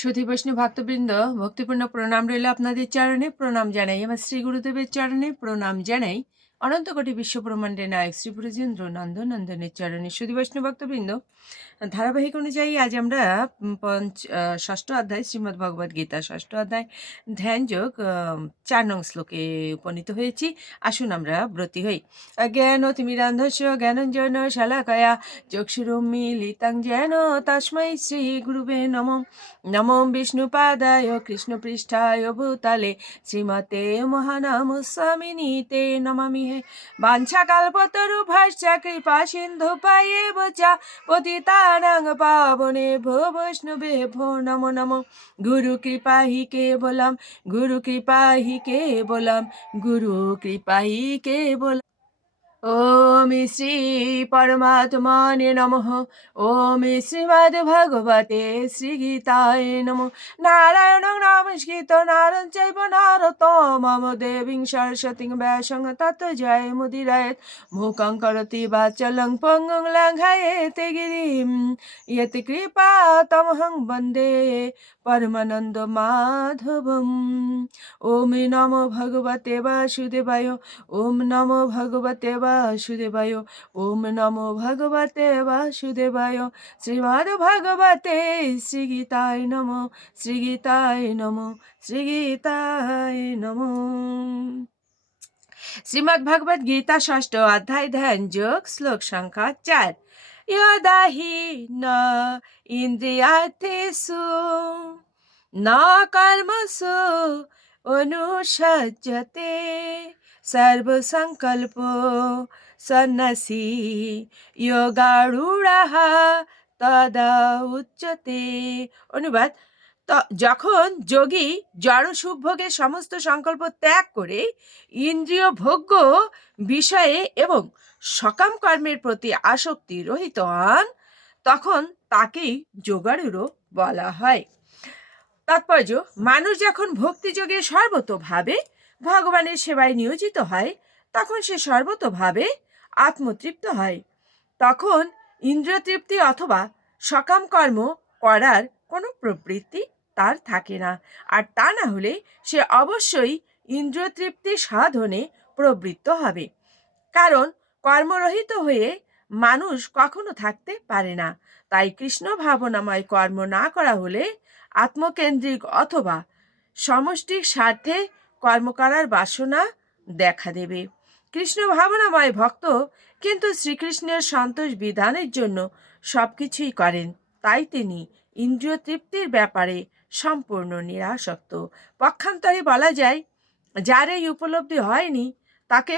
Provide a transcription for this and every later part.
সুধী বৈষ্ণব ভক্তবৃন্দ, ভক্তিপূর্ণ প্রণাম রইল আপনাদের চরণে। প্রণাম জানাই আমার শ্রী গুরুদেবের চরণে, প্রণাম জানাই অনন্ত কোটি বিশ্বব্রহ্মাণ্ডের নায়ক শ্রী ব্রজেন্দ্র নন্দনের চরণে। সুধী বৈষ্ণব ভক্তবৃন্দ, ধারাবাহিক অনুযায়ী আজ আমরা ষষ্ঠ অধ্যায় শ্রীমদ্ ভগবদ্ গীতা ষষ্ঠ অধ্যায় ধ্যানযোগ 4 নং শ্লোকে উপনীত হয়েছি। আসুন আমরা ব্রতী হই। জ্ঞান তিমিরান্ধস্য জ্ঞানঞ্জন শালাকায়া চক্ষুরুন্মীলিতাং যেন তস্मै শ্রী গুরুবে নমঃ। নমো বিষ্ণুপাদায় কৃষ্ণপৃষ্ঠায় ভূতলে শ্রীমতে মহানামস্বামিনি তে নমামি হে। বাঞ্ছাকল্পতরুভ্যশ্চ কৃপা সিন্ধুপায়েব চ পতিতানাং পাবনেভ্যো বৈষ্ণবেভ্যো নমো নমো। গুরু কৃপা হি কেবলম, গুরু কৃপা হি কেবলম, গুরু কৃপা হি কেবলম। ওম শ্রী পরমাত্মনে নমঃ। ওম শ্রীমদ্ভগবতে শ্রীগীতায় নমঃ। নারায়ণং নমস্কৃত্য নরং চৈব নরোত্তমং দেবীং সরস্বতীং ব্যাসং ততো জয়মুদীরয়েৎ। মূকং করোতি বাচালং পঙ্গুং লঙ্ঘয়েতে গিরিম ইয়ৎ কৃপাতমহং বন্দে পরমানন্দ মাধবম। ওম নমো ভগবতে বাসুদেবায়। ওম নমো ভগবতে বাসুদেবায়। ওম নমো ভগবতে বাসুদেবায়। শ্রীমদ্ ভগবতে শ্রীগীতায় নমঃ। শ্রীগীতায় নমঃ। শ্রীগীতায় নমঃ। শ্রীমদ্ ভগবদ্ গীতা ষষ্ঠ অধ্যায় ধ্যান যোগ শ্লোক সংখ্যা 4। यदा हि न इन्द्रियार्थेषु न कर्मसु অনুসজ্জতে সর্বসংকল্প সন্ন্যাসী যোগারূঢ়ঃ তদা উচ্যতে। অনুবাদ: যখন যোগী জড় সুখভোগের সমস্ত সংকল্প ত্যাগ করে ইন্দ্রিয় ভোগ্য বিষয়ে এবং সকাম কর্মের প্রতি আসক্তি রহিত হন, তখন তাকেই যোগারূঢ় বলা হয়। তাৎপর্য: মানুষ যখন ভক্তিযোগে সর্বতোভাবে ভগবানের সেবায় নিয়োজিত হয়, তখন সে সর্বতোভাবে আত্মতৃপ্ত হয়। তখন ইন্দ্রিয় তৃপ্তি অথবা সকাম কর্ম করার কোনো প্রবৃত্তি তার থাকে না। আর তা না হলে সে অবশ্যই ইন্দ্রিয় তৃপ্তি সাধনে প্রবৃত্ত হবে। কারণ কর্মরহিত হয়ে মানুষ কখনো থাকতে পারে না। তাই কৃষ্ণ ভাবনাময় কর্ম না করা হলে আত্মকেন্দ্রিক অথবা সমষ্টিক স্বার্থে কর্ম করার বাসনা দেখা দেবে। কৃষ্ণ ভাবনাময় ভক্ত কিন্তু শ্রীকৃষ্ণের সন্তোষ বিধানের জন্য সবকিছুই করেন। তাই তিনি ইন্দ্রিয় তৃপ্তির ব্যাপারে সম্পূর্ণ নিরাসক্ত। পক্ষান্তরে বলা যায়, যার এই উপলব্ধি হয়নি তাকে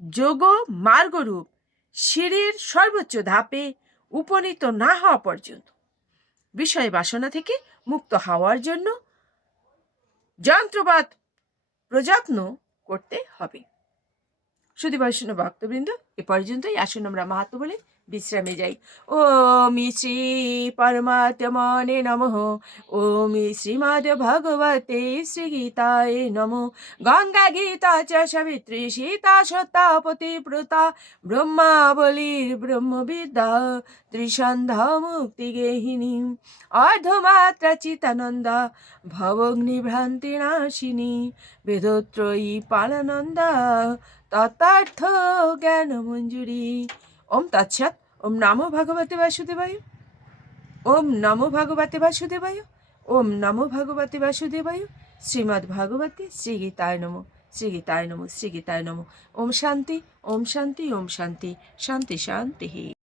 যোগ মার্গরূপ সিঁড়ির সর্বোচ্চ ধাপে উপনীত না হওয়া পর্যন্ত বিষয় বাসনা থেকে মুক্ত হওয়ার জন্য যন্ত্রপাত প্রযত্ন করতে হবে। সুধী বৈষ্ণব ভক্তবৃন্দ, এ পর্যন্তই। আসুন আমরা মাহাত্ম্য বলে বিশ্রামে যাই। ওম শ্রী পরমাত্মনে নমঃ। ওম শ্রীমদ্ ভগবতে শ্রীগীতায় নমঃ। গঙ্গা গীতা চ সাবিত্রী সীতা সত্যা পতিব্রতা ব্রহ্মাবলীর ব্রহ্মবিদ্যা ত্রিসন্ধ্যা মুক্তিগেহিনী অর্ধমাত্রা চিতানন্দা ভবগ্নিভ্রান্তি নাশিনী বেদত্রয়ী পালানন্দা তথার্থ জ্ঞান মঞ্জুরি। ওম তৎসৎ। ওম নমো ভগবতে বাসুদেবায়। ওম নমো ভগবতে বাসুদেবায়। ওম নমো ভগবতে বাসুদেবায়। শ্রীমদ্ ভগবতে শ্রীগীতায় নমঃ। শ্রীগীতায় নমঃ। শ্রীগীতায় নমঃ। ওম শান্তি, ওম শান্তি, ওম শান্তি। শান্তি শান্তি।